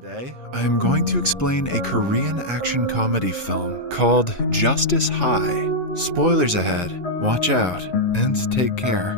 Today, I am going to explain a Korean action comedy film called Justice High. Spoilers ahead, watch out, and take care.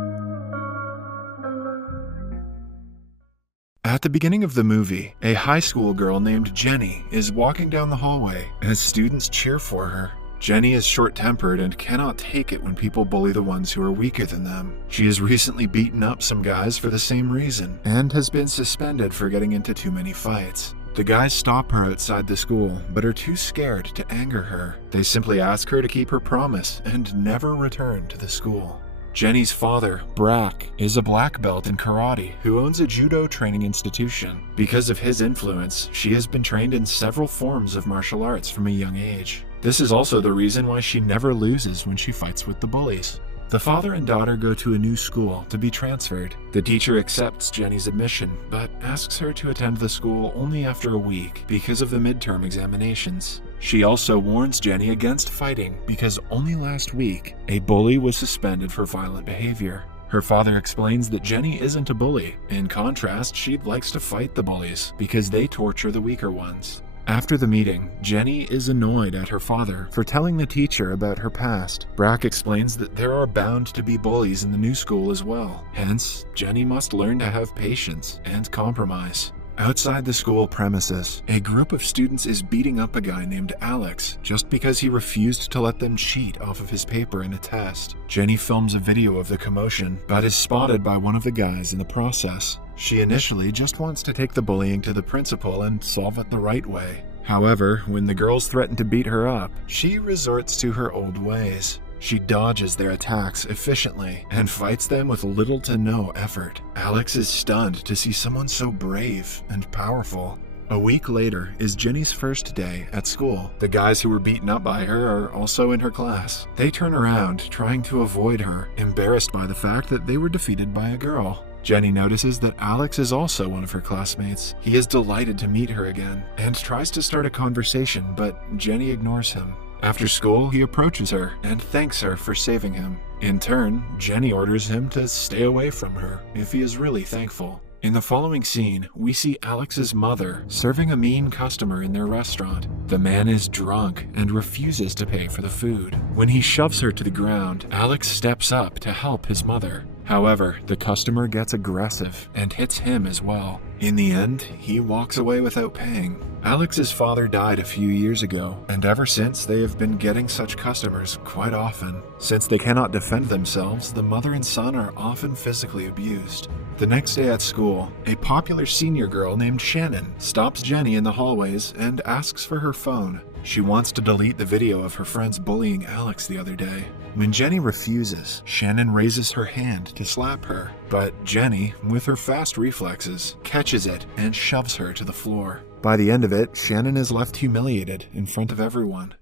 At the beginning of the movie, a high school girl named Jenny is walking down the hallway as students cheer for her. Jenny is short-tempered and cannot take it when people bully the ones who are weaker than them. She has recently beaten up some guys for the same reason and has been suspended for getting into too many fights. The guys stop her outside the school, but are too scared to anger her. They simply ask her to keep her promise and never return to the school. Jenny's father, Brack, is a black belt in karate who owns a judo training institution. Because of his influence, she has been trained in several forms of martial arts from a young age. This is also the reason why she never loses when she fights with the bullies. The father and daughter go to a new school to be transferred. The teacher accepts Jenny's admission, but asks her to attend the school only after a week because of the midterm examinations. She also warns Jenny against fighting because only last week, a bully was suspended for violent behavior. Her father explains that Jenny isn't a bully. In contrast, she likes to fight the bullies because they torture the weaker ones. After the meeting, Jenny is annoyed at her father for telling the teacher about her past. Brack explains that there are bound to be bullies in the new school as well. Hence, Jenny must learn to have patience and compromise. Outside the school premises, a group of students is beating up a guy named Alex just because he refused to let them cheat off of his paper in a test. Jenny films a video of the commotion, but is spotted by one of the guys in the process. She initially just wants to take the bullying to the principal and solve it the right way. However, when the girls threaten to beat her up, she resorts to her old ways. She dodges their attacks efficiently and fights them with little to no effort. Alex is stunned to see someone so brave and powerful. A week later is Jenny's first day at school. The guys who were beaten up by her are also in her class. They turn around, trying to avoid her, embarrassed by the fact that they were defeated by a girl. Jenny notices that Alex is also one of her classmates. He is delighted to meet her again and tries to start a conversation, but Jenny ignores him. After school, he approaches her and thanks her for saving him. In turn, Jenny orders him to stay away from her if he is really thankful. In the following scene, we see Alex's mother serving a mean customer in their restaurant. The man is drunk and refuses to pay for the food. When he shoves her to the ground, Alex steps up to help his mother. However, the customer gets aggressive and hits him as well. In the end, he walks away without paying. Alex's father died a few years ago, and ever since they have been getting such customers quite often. Since they cannot defend themselves, the mother and son are often physically abused. The next day at school, a popular senior girl named Shannon stops Jenny in the hallways and asks for her phone. She wants to delete the video of her friends bullying Alex the other day. When Jenny refuses, Shannon raises her hand to slap her, but Jenny, with her fast reflexes, catches it and shoves her to the floor. By the end of it, Shannon is left humiliated in front of everyone.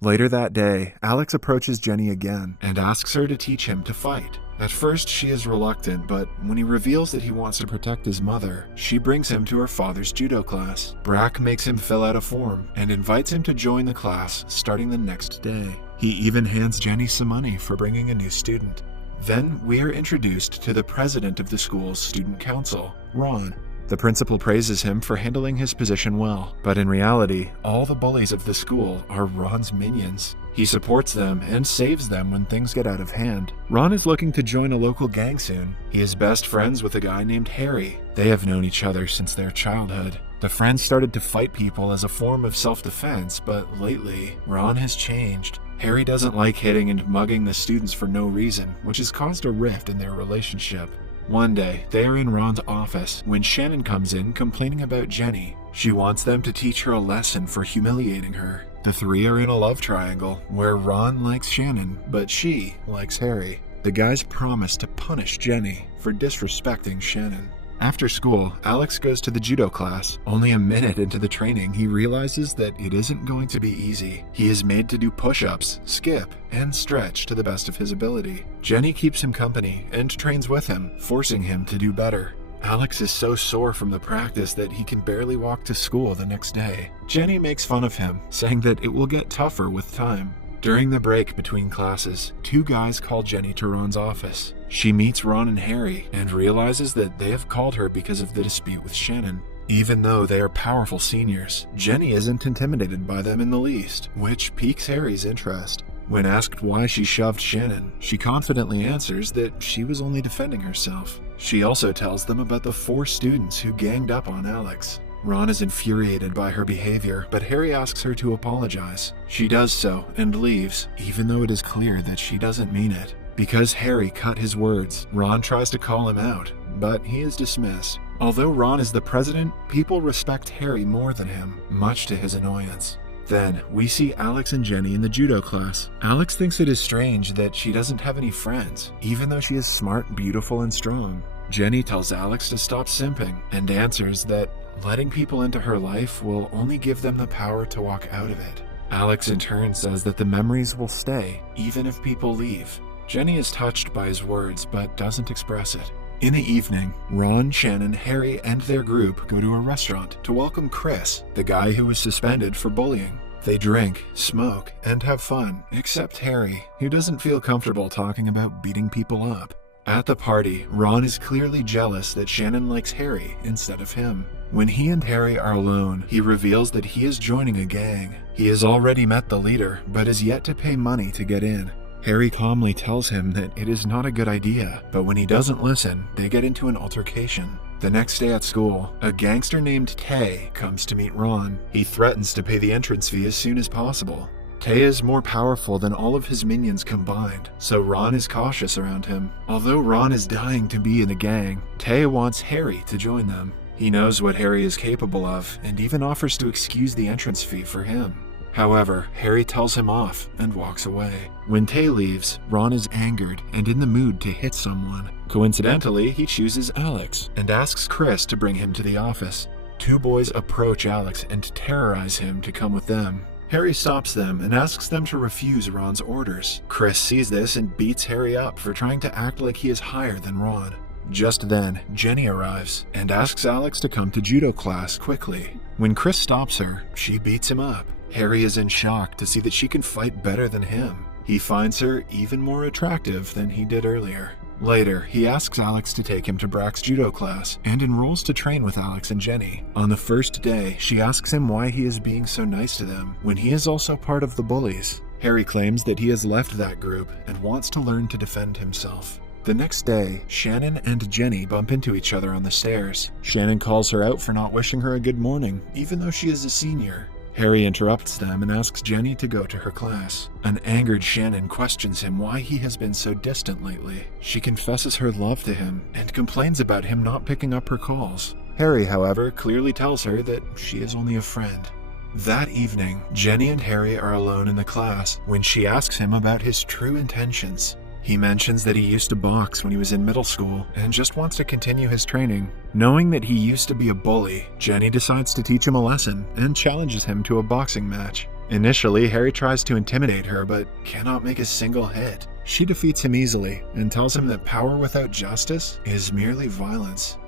Later that day, Alex approaches Jenny again and asks her to teach him to fight. At first, she is reluctant, but when he reveals that he wants to protect his mother, she brings him to her father's judo class. Brack makes him fill out a form and invites him to join the class starting the next day. He even hands Jenny some money for bringing a new student. Then we are introduced to the president of the school's student council, Ron. The principal praises him for handling his position well, but in reality, all the bullies of the school are Ron's minions. He supports them and saves them when things get out of hand. Ron is looking to join a local gang soon. He is best friends with a guy named Harry. They have known each other since their childhood. The friends started to fight people as a form of self-defense, but lately, Ron has changed. Harry doesn't like hitting and mugging the students for no reason, which has caused a rift in their relationship. One day, they are in Ron's office when Shannon comes in complaining about Jenny. She wants them to teach her a lesson for humiliating her. The three are in a love triangle where Ron likes Shannon, but she likes Harry. The guys promise to punish Jenny for disrespecting Shannon. After school, Alex goes to the judo class. Only a minute into the training, he realizes that it isn't going to be easy. He is made to do push-ups, skip, and stretch to the best of his ability. Jenny keeps him company and trains with him, forcing him to do better. Alex is so sore from the practice that he can barely walk to school the next day. Jenny makes fun of him, saying that it will get tougher with time. During the break between classes, two guys call Jenny to Ron's office. She meets Ron and Harry and realizes that they have called her because of the dispute with Shannon. Even though they are powerful seniors, Jenny isn't intimidated by them in the least, which piques Harry's interest. When asked why she shoved Shannon, she confidently answers that she was only defending herself. She also tells them about the 4 students who ganged up on Alex. Ron is infuriated by her behavior, but Harry asks her to apologize. She does so and leaves, even though it is clear that she doesn't mean it. Because Harry cut his words, Ron tries to call him out, but he is dismissed. Although Ron is the president, people respect Harry more than him, much to his annoyance. Then, we see Alex and Jenny in the judo class. Alex thinks it is strange that she doesn't have any friends, even though she is smart, beautiful, and strong. Jenny tells Alex to stop simping, and answers that letting people into her life will only give them the power to walk out of it. Alex in turn says that the memories will stay, even if people leave. Jenny is touched by his words, but doesn't express it. In the evening, Ron, Shannon, Harry, and their group go to a restaurant to welcome Chris, the guy who was suspended for bullying. They drink, smoke, and have fun, except Harry, who doesn't feel comfortable talking about beating people up. At the party, Ron is clearly jealous that Shannon likes Harry instead of him. When he and Harry are alone, he reveals that he is joining a gang. He has already met the leader, but is yet to pay money to get in. Harry calmly tells him that it is not a good idea, but when he doesn't listen, they get into an altercation. The next day at school, a gangster named Tay comes to meet Ron. He threatens to pay the entrance fee as soon as possible. Tay is more powerful than all of his minions combined, so Ron is cautious around him. Although Ron is dying to be in the gang, Tay wants Harry to join them. He knows what Harry is capable of, and even offers to excuse the entrance fee for him. However, Harry tells him off and walks away. When Tay leaves, Ron is angered and in the mood to hit someone. Coincidentally, he chooses Alex and asks Chris to bring him to the office. 2 boys approach Alex and terrorize him to come with them. Harry stops them and asks them to refuse Ron's orders. Chris sees this and beats Harry up for trying to act like he is higher than Ron. Just then, Jenny arrives and asks Alex to come to judo class quickly. When Chris stops her, she beats him up. Harry is in shock to see that she can fight better than him. He finds her even more attractive than he did earlier. Later, he asks Alex to take him to Brack's judo class and enrolls to train with Alex and Jenny. On the first day, she asks him why he is being so nice to them when he is also part of the Bullies. Harry claims that he has left that group and wants to learn to defend himself. The next day, Shannon and Jenny bump into each other on the stairs. Shannon calls her out for not wishing her a good morning, even though she is a senior. Harry interrupts them and asks Jenny to go to her class. An angered Shannon questions him why he has been so distant lately. She confesses her love to him and complains about him not picking up her calls. Harry, however, clearly tells her that she is only a friend. That evening, Jenny and Harry are alone in the class when she asks him about his true intentions. He mentions that he used to box when he was in middle school and just wants to continue his training. Knowing that he used to be a bully, Jenny decides to teach him a lesson and challenges him to a boxing match. Initially, Harry tries to intimidate her but cannot make a single hit. She defeats him easily and tells him that power without justice is merely violence.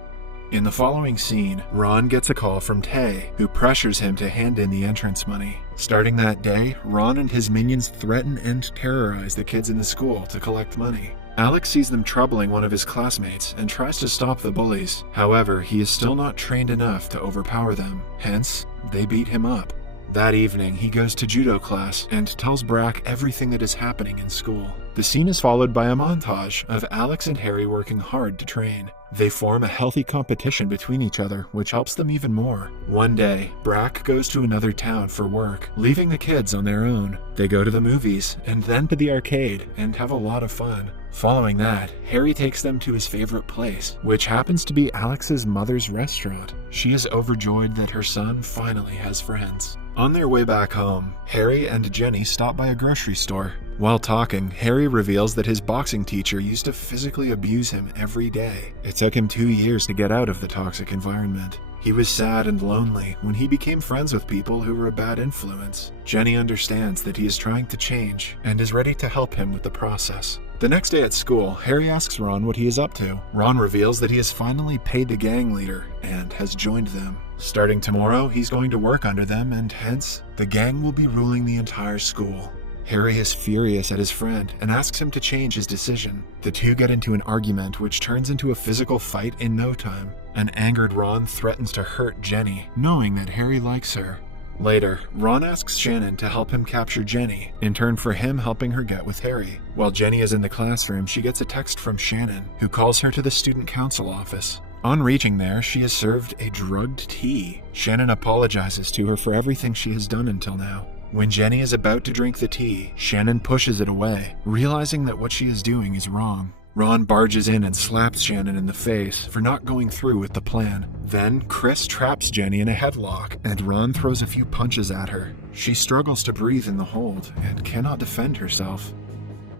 In the following scene, Ron gets a call from Tay, who pressures him to hand in the entrance money. Starting that day, Ron and his minions threaten and terrorize the kids in the school to collect money. Alex sees them troubling one of his classmates and tries to stop the bullies. However, he is still not trained enough to overpower them, hence, they beat him up. That evening, he goes to judo class and tells Brack everything that is happening in school. The scene is followed by a montage of Alex and Harry working hard to train. They form a healthy competition between each other, which helps them even more. One day, Brack goes to another town for work, leaving the kids on their own. They go to the movies and then to the arcade and have a lot of fun. Following that, Harry takes them to his favorite place, which happens to be Alex's mother's restaurant. She is overjoyed that her son finally has friends. On their way back home, Harry and Jenny stop by a grocery store. While talking, Harry reveals that his boxing teacher used to physically abuse him every day. It took him 2 years to get out of the toxic environment. He was sad and lonely when he became friends with people who were a bad influence. Jenny understands that he is trying to change and is ready to help him with the process. The next day at school, Harry asks Ron what he is up to. Ron reveals that he has finally paid the gang leader and has joined them. Starting tomorrow, he's going to work under them and hence, the gang will be ruling the entire school. Harry is furious at his friend and asks him to change his decision. The two get into an argument which turns into a physical fight in no time. An angered Ron threatens to hurt Jenny, knowing that Harry likes her. Later, Ron asks Shannon to help him capture Jenny, in turn for him helping her get with Harry. While Jenny is in the classroom, she gets a text from Shannon, who calls her to the student council office. On reaching there, she is served a drugged tea. Shannon apologizes to her for everything she has done until now. When Jenny is about to drink the tea, Shannon pushes it away, realizing that what she is doing is wrong. Ron barges in and slaps Shannon in the face for not going through with the plan. Then, Chris traps Jenny in a headlock, and Ron throws a few punches at her. She struggles to breathe in the hold and cannot defend herself.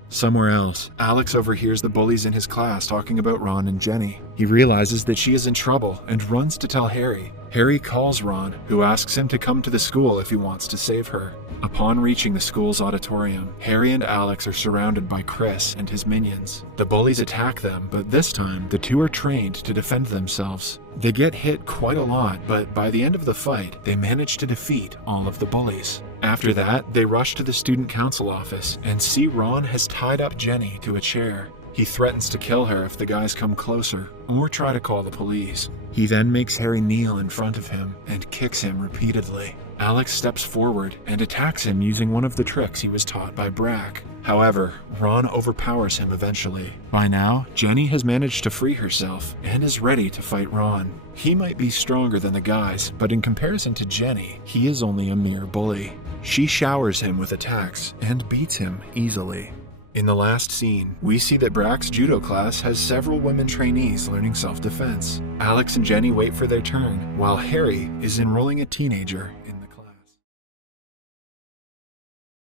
Somewhere else, Alex overhears the bullies in his class talking about Ron and Jenny. He realizes that she is in trouble and runs to tell Harry. Harry calls Ron, who asks him to come to the school if he wants to save her. Upon reaching the school's auditorium, Harry and Alex are surrounded by Chris and his minions. The bullies attack them, but this time, the two are trained to defend themselves. They get hit quite a lot, but by the end of the fight, they manage to defeat all of the bullies. After that, they rush to the student council office and see Ron has tied up Jenny to a chair. He threatens to kill her if the guys come closer, or try to call the police. He then makes Harry kneel in front of him and kicks him repeatedly. Alex steps forward and attacks him using one of the tricks he was taught by Brack. However, Ron overpowers him eventually. By now, Jenny has managed to free herself and is ready to fight Ron. He might be stronger than the guys, but in comparison to Jenny, he is only a mere bully. She showers him with attacks and beats him easily. In the last scene, we see that Brack's judo class has several women trainees learning self-defense. Alex and Jenny wait for their turn, while Harry is enrolling a teenager in